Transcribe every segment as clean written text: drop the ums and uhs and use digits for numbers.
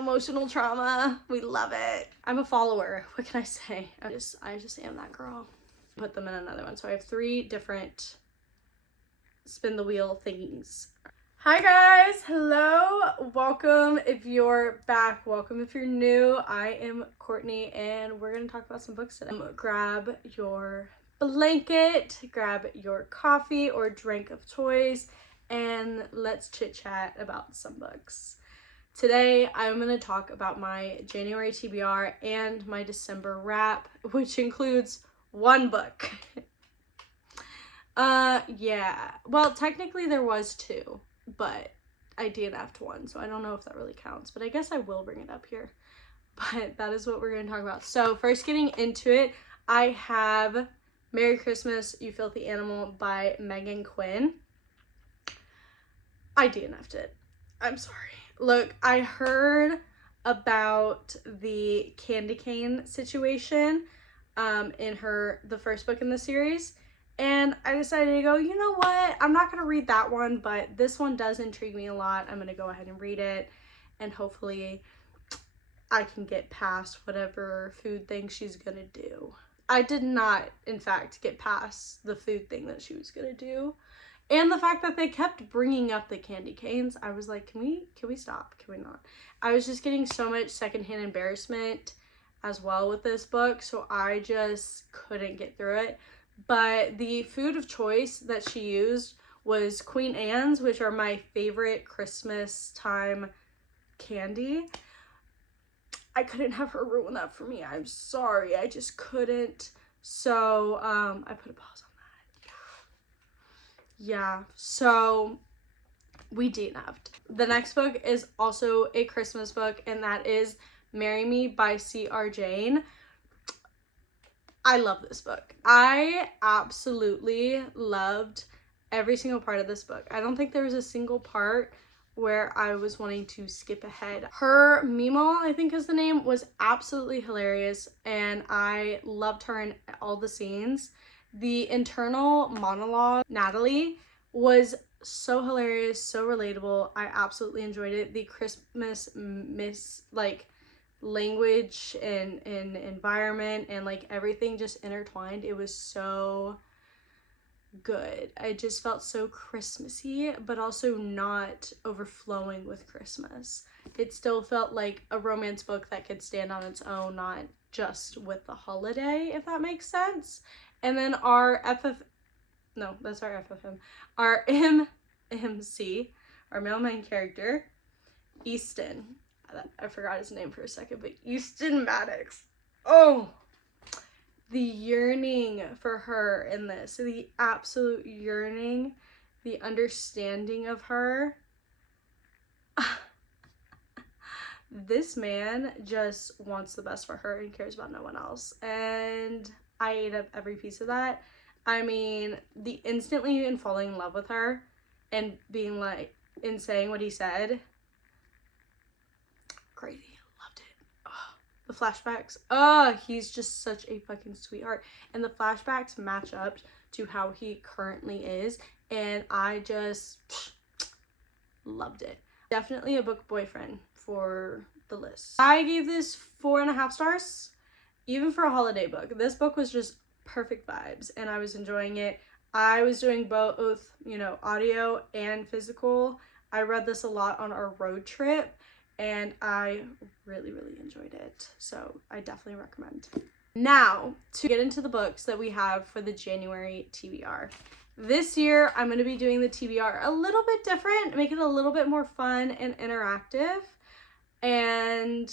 Emotional trauma. We love it. I'm a follower. What can I say? I just am that girl. Put them in another one. So I have 3 different spin the wheel things. Hi guys. Hello. Welcome if you're back. Welcome if you're new. I am Courtney and we're going to talk about some books today. Grab your blanket, grab your coffee or drink of choice, and let's chit chat about some books. Today, I'm going to talk about my January TBR and my December wrap, which includes 1 book. Yeah. Well, technically there was 2, but I DNF'd 1, so I don't know if that really counts, but I guess I will bring it up here. But that is what we're going to talk about. So first getting into it, I have Merry Christmas, You Filthy Animal by Megan Quinn. I DNF'd it. I'm sorry. Look, I heard about the candy cane situation in the first book in the series, and I decided to go, you know what, I'm not going to read that one, but this one does intrigue me a lot. I'm going to go ahead and read it, and hopefully I can get past whatever food thing she's going to do. I did not, in fact, get past the food thing that she was going to do. And the fact that they kept bringing up the candy canes, I was like, can we stop? Can we not? I was just getting so much secondhand embarrassment as well with this book, so I just couldn't get through it. But the food of choice that she used was Queen Anne's, which are my favorite Christmas time candy. I couldn't have her ruin that for me. I'm sorry. I just couldn't. So, I put a pause on that. Yeah. So, we DNF'd. The next book is also a Christmas book, and that is Marry Me by C.R. Jane. I love this book. I absolutely loved every single part of this book. I don't think there was a single part where I was wanting to skip ahead. Her Mimo, I think is the name, was absolutely hilarious, and I loved her in all the scenes. The internal monologue, Natalie, was so hilarious, so relatable. I absolutely enjoyed it. The Christmas language and environment and like everything just intertwined. It was so good. I just felt so Christmassy, but also not overflowing with Christmas. It still felt like a romance book that could stand on its own, not just with the holiday, if that makes sense. And then our our MMC, our male main character, Easton. I forgot his name for a second, but Easton Maddox. Oh, the yearning for her in this, the absolute yearning, the understanding of her. This man just wants the best for her and cares about no one else. And I ate up every piece of that. I mean, the instantly in falling in love with her and being like, and saying what he said. Crazy. Loved it. Oh, the flashbacks. He's just such a fucking sweetheart. And the flashbacks match up to how he currently is. And I just loved it. Definitely a book boyfriend for the list. I gave this 4.5 stars. Even for a holiday book. This book was just perfect vibes and I was enjoying it. I was doing both, audio and physical. I read this a lot on our road trip and I really, really enjoyed it. So I definitely recommend. Now, to get into the books that we have for the January TBR. This year, I'm going to be doing the TBR a little bit different, make it a little bit more fun and interactive. And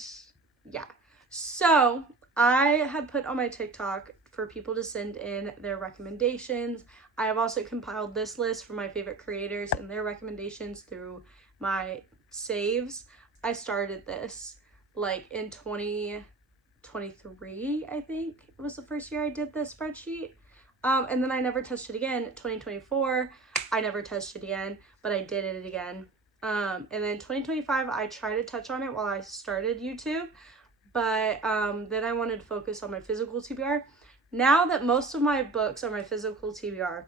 yeah, so I had put on my TikTok for people to send in their recommendations. I have also compiled this list for my favorite creators and their recommendations through my saves. I started this like in 2023, I think it was the first year I did this spreadsheet. And then I never touched it again. 2024, I never touched it again, but I did it again. And then 2025, I tried to touch on it while I started YouTube, but then I wanted to focus on my physical TBR. Now that most of my books on my physical TBR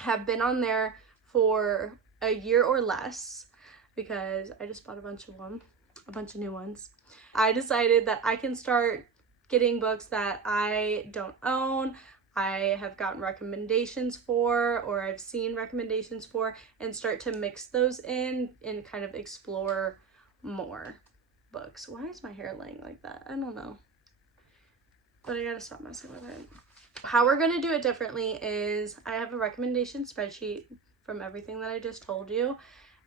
have been on there for a year or less, because I just bought a bunch of them, a bunch of new ones. I decided that I can start getting books that I don't own, I have gotten recommendations for, or I've seen recommendations for, and start to mix those in and kind of explore more books. Why is my hair laying like that? I don't know. But I gotta stop messing with it. How we're gonna do it differently is I have a recommendation spreadsheet from everything that I just told you,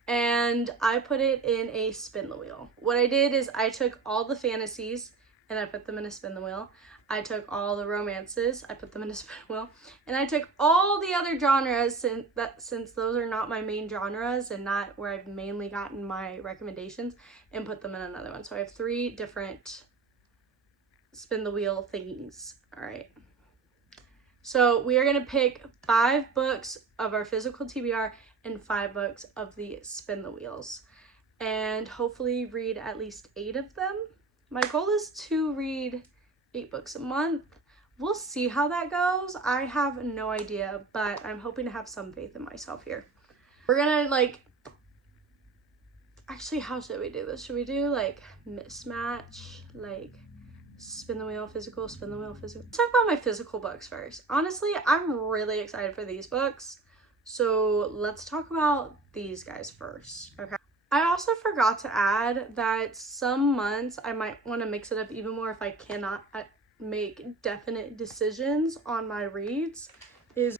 and I put it in a spin the wheel. What I did is I took all the fantasies and I put them in a spin the wheel. I took all the romances, I put them in a spin the wheel, and I took all the other genres, since those are not my main genres and not where I've mainly gotten my recommendations, and put them in another one. So I have 3 different spin the wheel thingies. All right. So we are going to pick 5 books of our physical TBR and 5 books of the spin the wheels, and hopefully read at least 8 of them. My goal is to read 8 books a month. We'll see how that goes. I have no idea, but I'm hoping to have some faith in myself here. We're gonna actually, how should we do this? Should we do mismatch, spin the wheel, physical, spin the wheel, physical? Let's talk about my physical books first. Honestly, I'm really excited for these books. So let's talk about these guys first, okay? I also forgot to add that some months I might want to mix it up even more if I cannot make definite decisions on my reads, is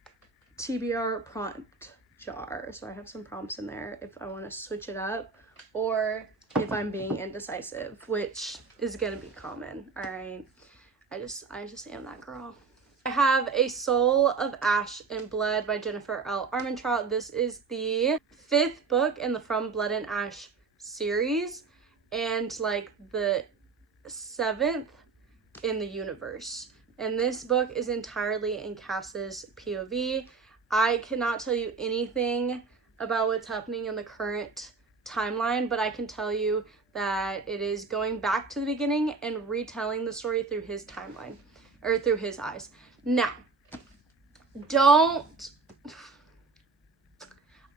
TBR prompt jar. So I have some prompts in there if I want to switch it up or if I'm being indecisive, which is going to be common, all right? I just am that girl. I have A Soul of Ash and Blood by Jennifer L. Armentrout. This is the 5th book in the From Blood and Ash series, and the 7th in the universe. And this book is entirely in Cass's POV. I cannot tell you anything about what's happening in the current timeline, but I can tell you that it is going back to the beginning and retelling the story through his timeline, or through his eyes. Now,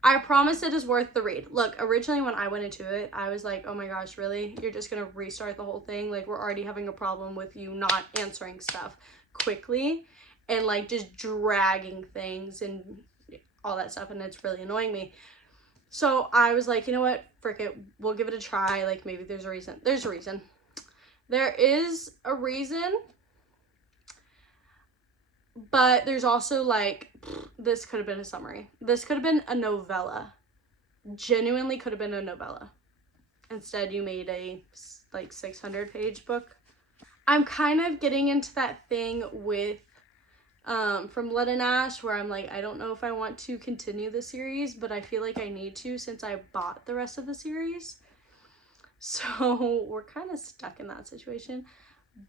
I promise it is worth the read. Look, originally when I went into it, I was like, oh my gosh, really? You're just gonna restart the whole thing? We're already having a problem with you not answering stuff quickly and just dragging things and all that stuff, and it's really annoying me. So I was like, you know what? Frick it. We'll give it a try. Maybe there's a reason. There's a reason. There is a reason. But there's also this could have been a summary. This could have been a novella. Genuinely could have been a novella. Instead, you made a 600-page book. I'm kind of getting into that thing with From Blood and Ash where I'm I don't know if I want to continue the series, but I feel like I need to since I bought the rest of the series. So we're kind of stuck in that situation.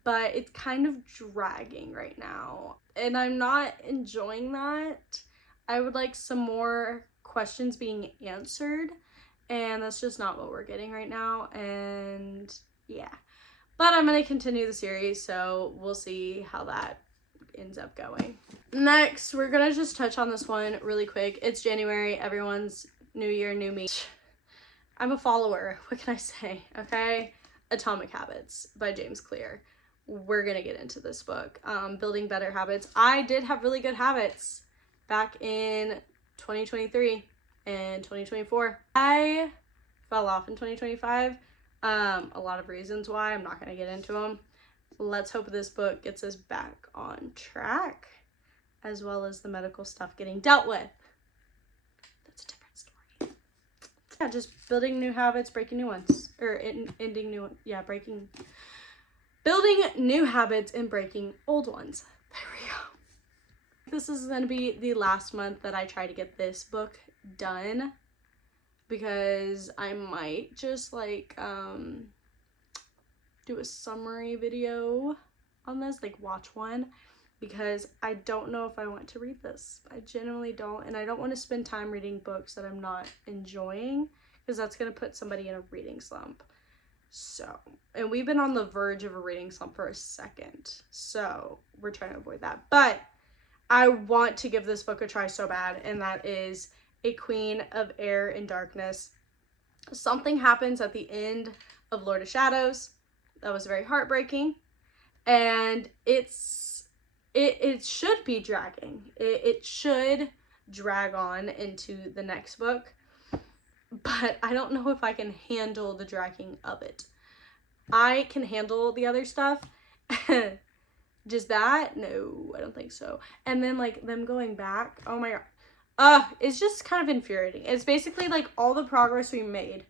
But it's kind of dragging right now, and I'm not enjoying that. I would like some more questions being answered, and that's just not what we're getting right now, and yeah. But I'm going to continue the series, so we'll see how that ends up going. Next, we're going to just touch on this one really quick. It's January, everyone's new year, new me. I'm a follower, what can I say, okay? Atomic Habits by James Clear. We're gonna get into this book. Building better habits. I did have really good habits back in 2023 and 2024. I fell off in 2025. A lot of reasons why. I'm not gonna get into them. Let's hope this book gets us back on track, as well as the medical stuff getting dealt with. That's a different story. Yeah, just building new habits, breaking new ones, or ending new. Yeah, building new habits and breaking old ones. There we go. This is going to be the last month that I try to get this book done, because I might just do a summary video on this, watch one, because I don't know if I want to read this. I genuinely don't, and I don't want to spend time reading books that I'm not enjoying, because that's going to put somebody in a reading slump. So, and we've been on the verge of a reading slump for a second, so we're trying to avoid that. But I want to give this book a try so bad, and that is A Queen of Air and Darkness. Something happens at the end of Lord of Shadows. That was very heartbreaking. And it should be dragging. It should drag on into the next book. But I don't know if I can handle the dragging of it. I can handle the other stuff. Just that? No, I don't think so. And then, like, them going back. Oh my god. It's just kind of infuriating. It's basically like all the progress we made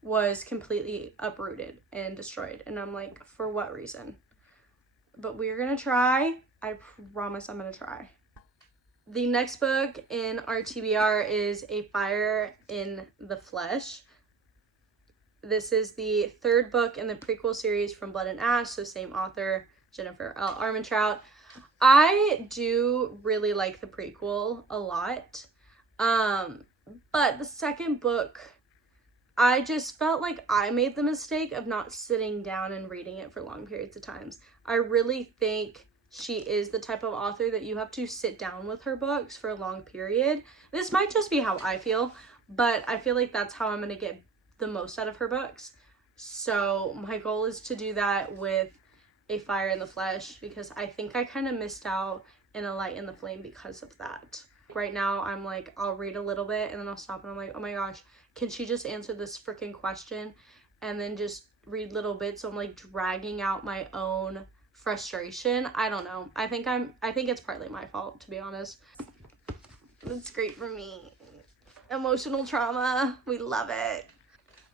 was completely uprooted and destroyed. And I'm like, for what reason? But we're gonna try. I promise I'm gonna try. The next book in our TBR is A Fire in the Flesh. This is the third book in the prequel series from Blood and Ash, so same author, Jennifer L. Armentrout. I do really like the prequel a lot, but the second book, I just felt like I made the mistake of not sitting down and reading it for long periods of times. I really think she is the type of author that you have to sit down with her books for a long period. This might just be how I feel, but I feel like that's how I'm going to get the most out of her books. So my goal is to do that with A Fire in the Flesh, because I think I kind of missed out in A Light in the Flame because of that. Right now I'm like, I'll read a little bit and then I'll stop and I'm like, oh my gosh, can she just answer this freaking question? And then just read little bits, so I'm like dragging out my own frustration. I don't know. I think it's partly my fault, to be honest. It's great for me. Emotional trauma, we love it.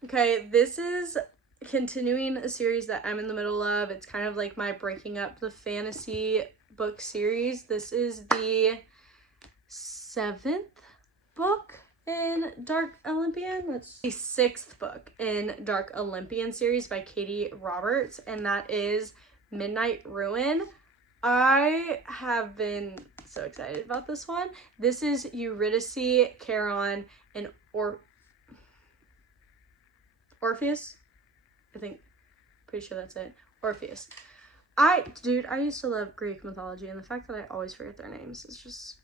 Okay, this is continuing a series that I'm in the middle of. It's kind of like my breaking up the fantasy book series. This is the 7th book in Dark Olympian. That's the 6th book in Dark Olympian series by Katie Roberts, and that is Midnight Ruin. I have been so excited about this one. This is Eurydice, Charon, and Orpheus. Pretty sure that's it. Orpheus. I used to love Greek mythology, and the fact that I always forget their names is just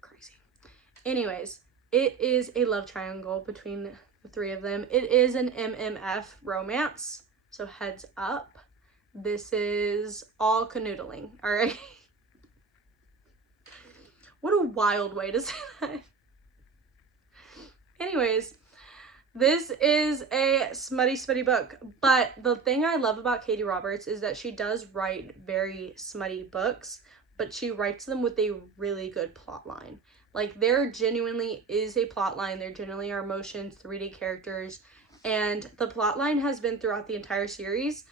crazy. Anyways, it is a love triangle between the three of them. It is an MMF romance, so heads up. This is all canoodling, all right? What a wild way to say that. Anyways, this is a smutty book, but the thing I love about Katie Roberts is that she does write very smutty books, but she writes them with a really good plot line. Like, there genuinely is a plot line. There genuinely are emotions, 3D characters, and the plot line has been throughout the entire series,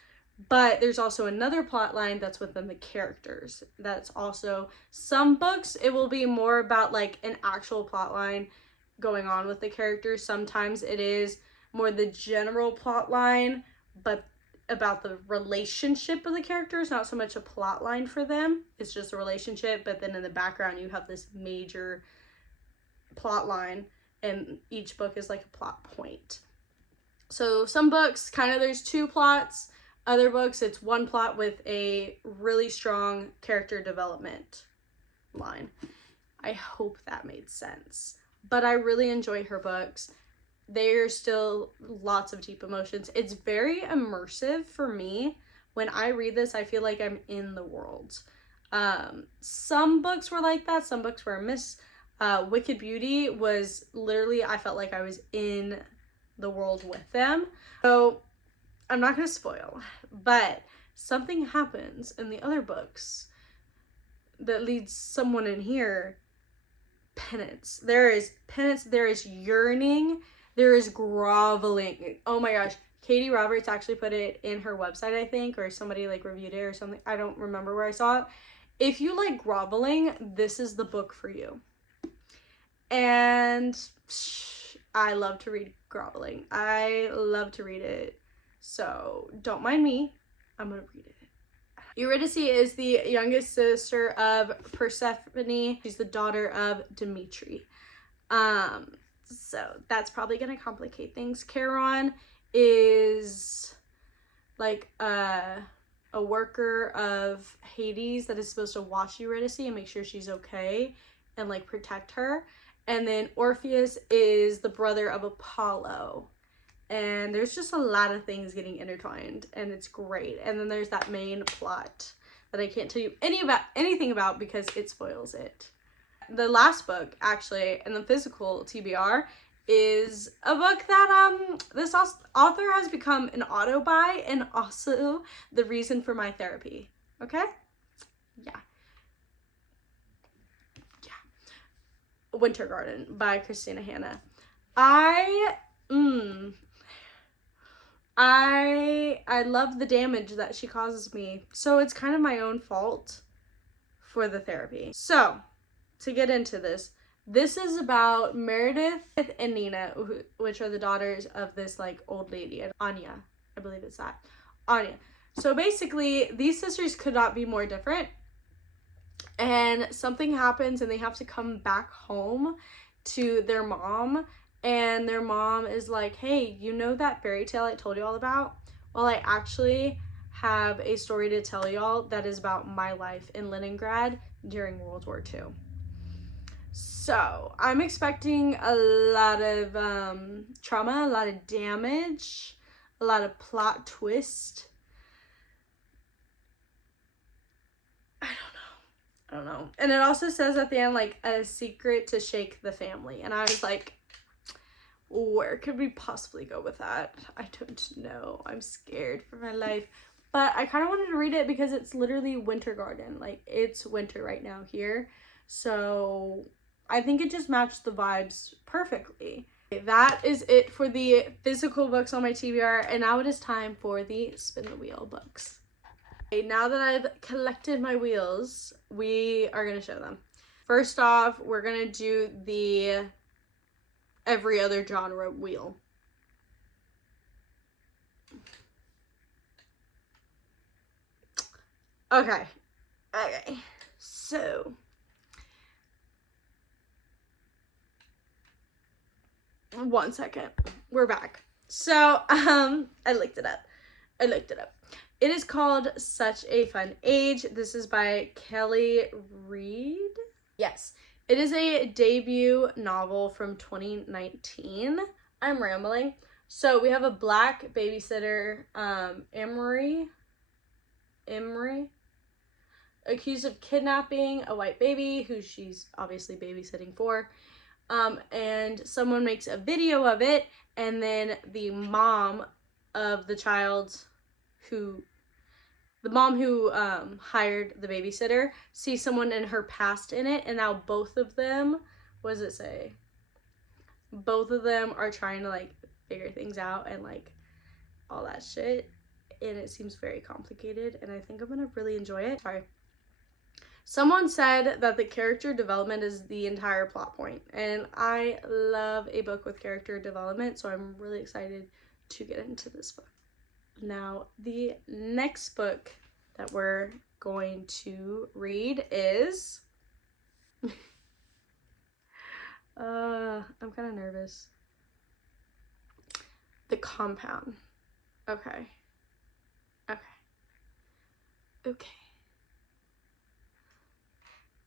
but there's also another plot line that's within the characters. That's also, some books, it will be more about like an actual plot line going on with the characters. Sometimes it is more the general plot line, but about the relationship of the characters, not so much a plot line for them. It's just a relationship, but then in the background you have this major plot line, and each book is like a plot point. So some books, kind of, there's 2 plots. Other books, it's 1 plot with a really strong character development line. I hope that made sense. But I really enjoy her books. There's still lots of deep emotions. It's very immersive for me. When I read this, I feel like I'm in the world. Some books were like that. Some books were a miss. Wicked Beauty was literally, I felt like I was in the world with them. So I'm not going to spoil, but something happens in the other books that leads someone in here penance. There is penance, there is yearning, there is groveling. Oh my gosh. Katie Roberts actually put it in her website, I think, or somebody like reviewed it or something. I don't remember where I saw it. If you like groveling, this is the book for you. And I love to read groveling. I love to read it. So don't mind me. I'm gonna read it. Eurydice is the youngest sister of Persephone. She's the daughter of Dimitri. So that's probably gonna complicate things. Charon is like a worker of Hades that is supposed to watch Eurydice and make sure she's okay and like protect her. And then Orpheus is the brother of Apollo. and there's just a lot of things getting intertwined, and it's great. And then there's that main plot that I can't tell you anything about because it spoils it. The last book, actually, in the physical TBR, is a book that this author has become an auto buy and also the reason for my therapy. Okay? Yeah. Winter Garden by Christina Hanna. I love the damage that she causes me, so it's kind of my own fault for the therapy. So, to get into this is about Meredith and Nina, which are the daughters of this like old lady, Anya, I believe it's that, Anya. So basically, these sisters could not be more different, and something happens and they have to come back home to their mom, and their mom is like, hey, you know that fairy tale I told you all about? Well, I actually have a story to tell y'all that is about my life in Leningrad during World War II. So I'm expecting a lot of trauma, a lot of damage, a lot of plot twist. I don't know. And it also says at the end, like, a secret to shake the family. And I was like, where could we possibly go with that? I don't know. I'm scared for my life. But I kind of wanted to read it because it's literally Winter Garden. Like, it's winter right now here. So I think it just matched the vibes perfectly. That is it for the physical books on my TBR. And now it is time for the spin the wheel books. Okay, now that I've collected my wheels, we are going to show them. First off, we're going to do the every other genre wheel. Okay. So, one second. We're back. So, I looked it up. It is called Such a Fun Age. This is by Kelly Reid. Yes. It is a debut novel from 2019. I'm rambling. So we have a black babysitter, Emery, accused of kidnapping a white baby who she's obviously babysitting for. And someone makes a video of it, and then the mom of the child who hired the babysitter sees someone in her past in it, and now both of them, what does it say? Both of them are trying to like figure things out and like all that shit, and it seems very complicated, and I think I'm gonna really enjoy it. Sorry. Someone said that the character development is the entire plot point, and I love a book with character development, so I'm really excited to get into this book. Now, the next book that we're going to read is I'm kind of nervous. The Compound. Okay.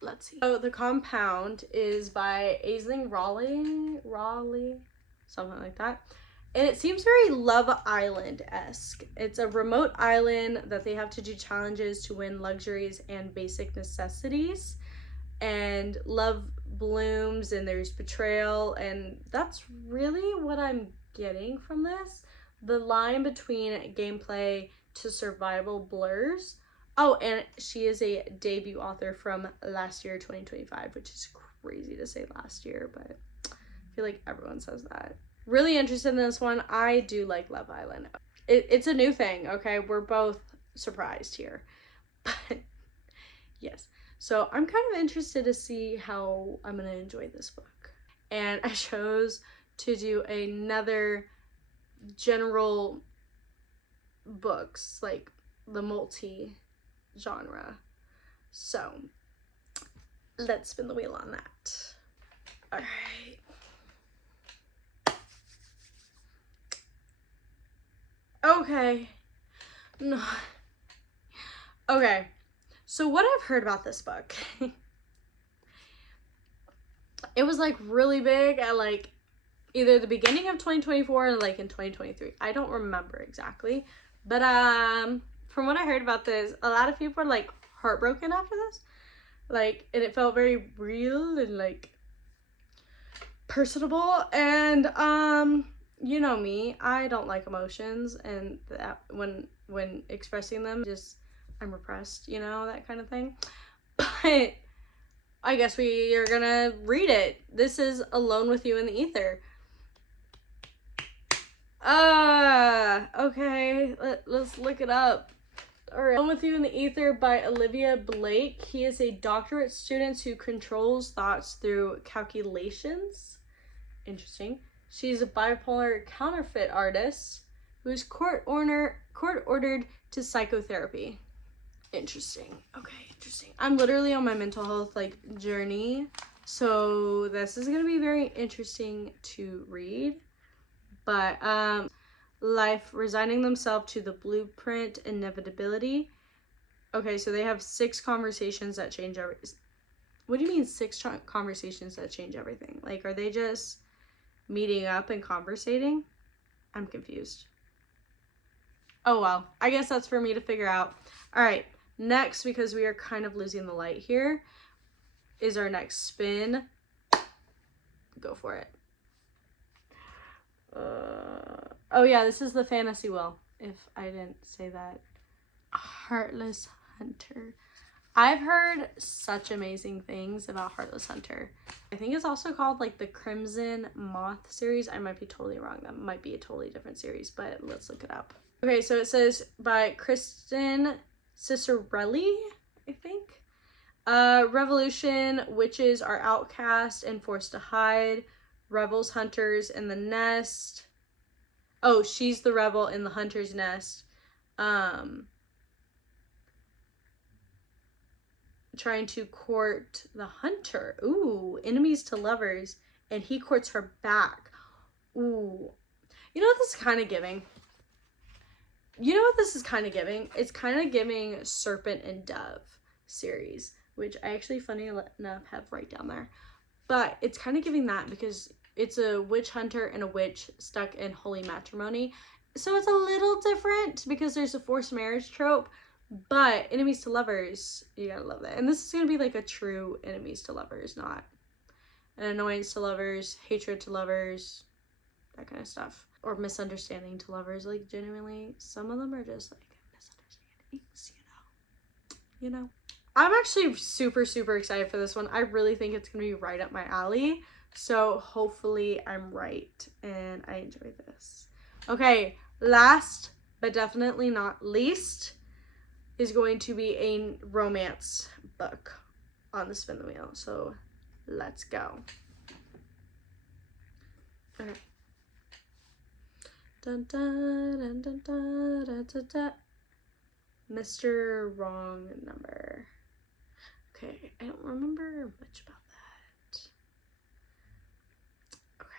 Let's see. So The Compound is by Aisling Raleigh, something like that. And it seems very Love Island-esque. It's a remote island that they have to do challenges to win luxuries and basic necessities. And love blooms and there's betrayal. And that's really what I'm getting from this. The line between gameplay to survival blurs. Oh, and she is a debut author from last year, 2025, which is crazy to say last year, but I feel like everyone says that. Really interested in this one. I do like Love Island. It's a new thing, okay? We're both surprised here. But yes. So I'm kind of interested to see how I'm going to enjoy this book. And I chose to do another general books, like the multi-genre. So let's spin the wheel on that. All right. Okay. No. Okay. So what I've heard about this book, it was like really big at like either the beginning of 2024 or like in 2023. I don't remember exactly. But from what I heard about this, a lot of people are like heartbroken after this. Like, and it felt very real and like personable. And you know me, I don't like emotions, and that when expressing them, just I'm repressed, you know, that kind of thing. But I guess we are gonna read it. This is Alone with You in the Ether. Okay, let's look it up. All right. Alone with You in the Ether by Olivia Blake. He is a doctorate student who controls thoughts through calculations. Interesting. She's a bipolar counterfeit artist who's court ordered to psychotherapy. Interesting. Okay, interesting. I'm literally on my mental health like journey, so this is gonna be very interesting to read. But life, resigning themselves to the blueprint, inevitability. Okay, so they have 6 conversations that change everything. What do you mean 6 conversations that change everything? Like, are they just meeting up and conversating? I'm confused. Oh well, I guess that's for me to figure out. All right, next, because we are kind of losing the light here, is our next spin. Go for it. Oh yeah, this is the fantasy wheel, if I didn't say that. Heartless Hunter. I've heard such amazing things about Heartless Hunter. I think it's also called like the Crimson Moth series. I might be totally wrong. That might be a totally different series, but let's look it up. Okay, so it says by Kristen Cicerelli, I think. Revolution, witches are outcast and forced to hide. Rebels, hunters in the nest. Oh, she's the rebel in the hunter's nest. Trying to court the hunter. Ooh, enemies to lovers. And he courts her back. Ooh. You know what this is kind of giving? It's kind of giving Serpent and Dove series, which I actually, funny enough, have right down there. But it's kind of giving that because it's a witch hunter and a witch stuck in holy matrimony. So it's a little different because there's a forced marriage trope. But enemies to lovers, you gotta love that. And this is gonna be like a true enemies to lovers, not an annoyance to lovers, hatred to lovers, that kind of stuff. Or misunderstanding to lovers. Like, genuinely, some of them are just like misunderstandings, you know? I'm actually super, super excited for this one. I really think it's gonna be right up my alley. So hopefully I'm right and I enjoy this. Okay, last but definitely not least is going to be a romance book on the spin the wheel. So let's go. Okay. Dun, dun, dun, dun, dun, dun, dun, dun. Mr. Wrong Number. Okay, I don't remember much about that. Okay.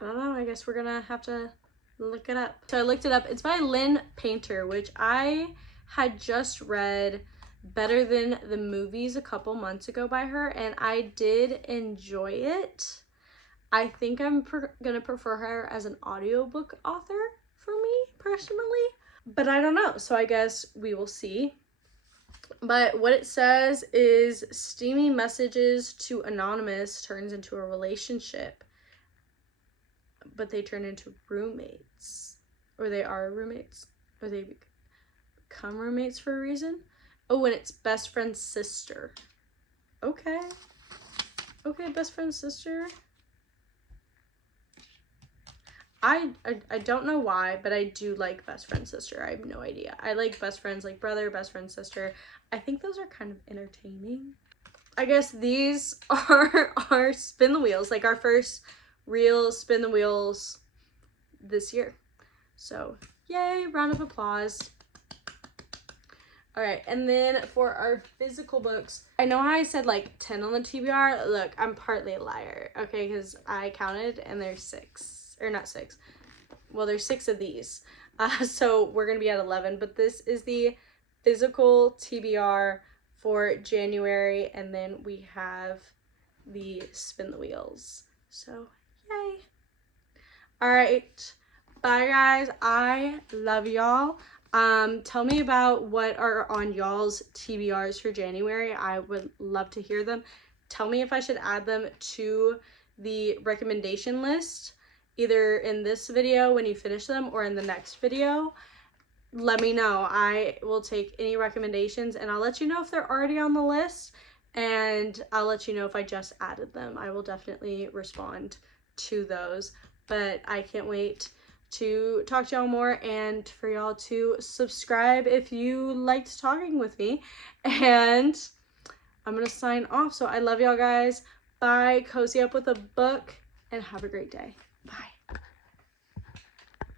I don't know, I guess we're gonna have to look it up. So I looked it up. It's by Lynn Painter, which I had just read Better Than the Movies a couple months ago by her, and I did enjoy it. I think I'm gonna prefer her as an audiobook author for me personally, but I don't know, so I guess we will see. But what it says is steamy messages to Anonymous turns into a relationship, but they turn into roommates, or they are roommates, or they become roommates for a reason. Oh, and it's best friend's sister. Okay, best friend's sister. I don't know why, but I do like best friend sister. I have no idea. I like best friends like brother, best friend sister. I think those are kind of entertaining. I guess these are our spin the wheels, like our first real spin the wheels this year. So yay, round of applause. All right, and then for our physical books, I know how I said like 10 on the TBR. Look, I'm partly a liar, okay, because I counted and there's 6. Or not 6. Well, there's 6 of these. So we're going to be at 11. But this is the physical TBR for January. And then we have the spin the wheels. So Yay. All right. Bye, guys. I love y'all. Tell me about what are on y'all's TBRs for January. I would love to hear them. Tell me if I should add them to the recommendation list, either in this video when you finish them or in the next video. Let me know. I will take any recommendations and I'll let you know if they're already on the list, and I'll let you know if I just added them. I will definitely respond to those, but I can't wait to talk to y'all more and for y'all to subscribe if you liked talking with me. And I'm gonna sign off. So I love y'all guys. Bye. Cozy up with a book and have a great day. Bye.